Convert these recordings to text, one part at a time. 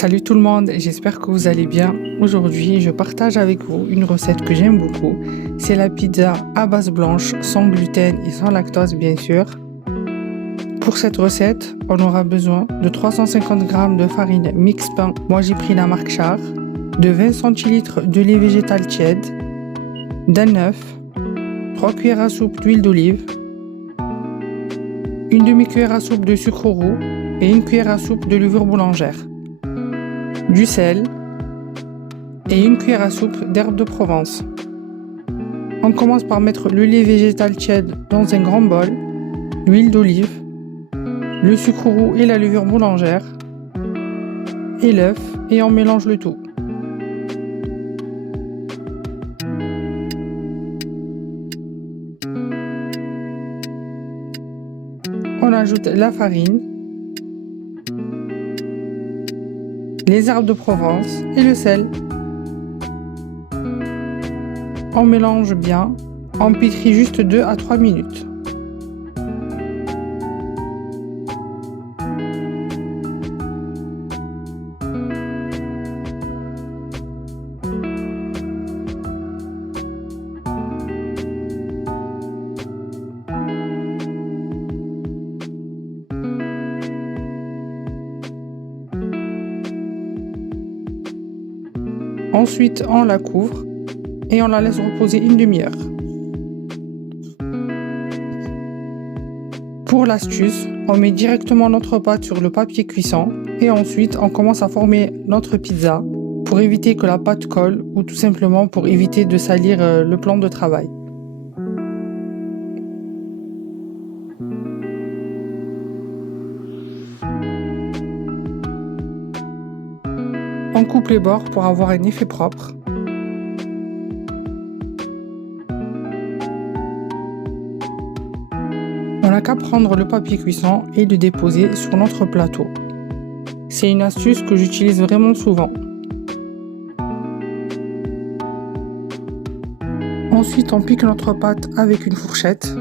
Salut tout le monde, j'espère que vous allez bien. Aujourd'hui, je partage avec vous une recette que j'aime beaucoup. C'est la pizza à base blanche, sans gluten et sans lactose bien sûr. Pour cette recette, on aura besoin de 350 g de farine mix pain, moi j'ai pris la marque Char, de 20 centilitres de lait végétal tiède, d'un œuf, 3 cuillères à soupe d'huile d'olive, une demi-cuillère à soupe de sucre roux et une cuillère à soupe de levure boulangère, du sel et une cuillère à soupe d'herbes de Provence. On commence par mettre le lait végétal tiède dans un grand bol, l'huile d'olive, le sucre roux et la levure boulangère et l'œuf et on mélange le tout. On ajoute la farine, les herbes de Provence et le sel. On mélange bien, on pétrit juste 2 à 3 minutes. Ensuite, on la couvre et on la laisse reposer une demi-heure. Pour l'astuce, on met directement notre pâte sur le papier cuisson et ensuite on commence à former notre pizza pour éviter que la pâte colle ou tout simplement pour éviter de salir le plan de travail. On coupe les bords pour avoir un effet propre. On n'a qu'à prendre le papier cuisson et le déposer sur notre plateau. C'est une astuce que j'utilise vraiment souvent. Ensuite, on pique notre pâte avec une fourchette.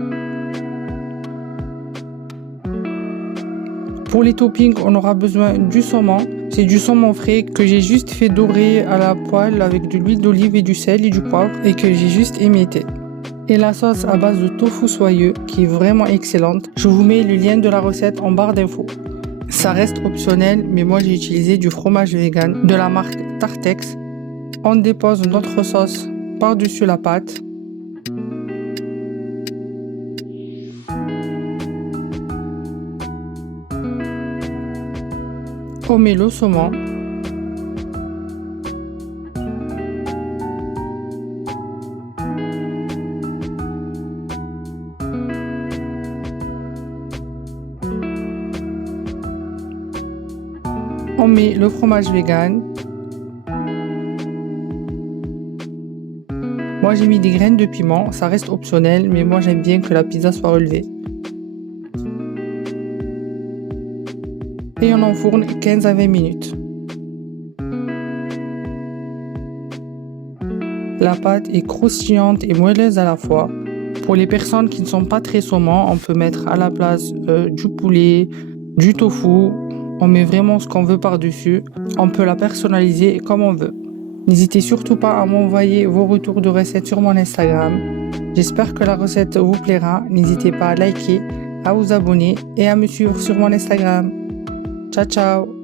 Pour les toppings, on aura besoin du saumon. C'est du saumon frais que j'ai juste fait dorer à la poêle avec de l'huile d'olive et du sel et du poivre et que j'ai juste émietté. Et la sauce à base de tofu soyeux qui est vraiment excellente. Je vous mets le lien de la recette en barre d'infos. Ça reste optionnel, mais moi j'ai utilisé du fromage vegan de la marque Tartex. On dépose notre sauce par-dessus la pâte. On met le saumon. On met le fromage vegan. Moi j'ai mis des graines de piment, ça reste optionnel, mais moi j'aime bien que la pizza soit relevée. Et on enfourne 15 à 20 minutes. La pâte est croustillante et moelleuse à la fois. Pour les personnes qui ne sont pas très saumon, on peut mettre à la place du poulet, du tofu. On met vraiment ce qu'on veut par-dessus. On peut la personnaliser comme on veut. N'hésitez surtout pas à m'envoyer vos retours de recettes sur mon Instagram. J'espère que la recette vous plaira. N'hésitez pas à liker, à vous abonner et à me suivre sur mon Instagram. Ciao ciao!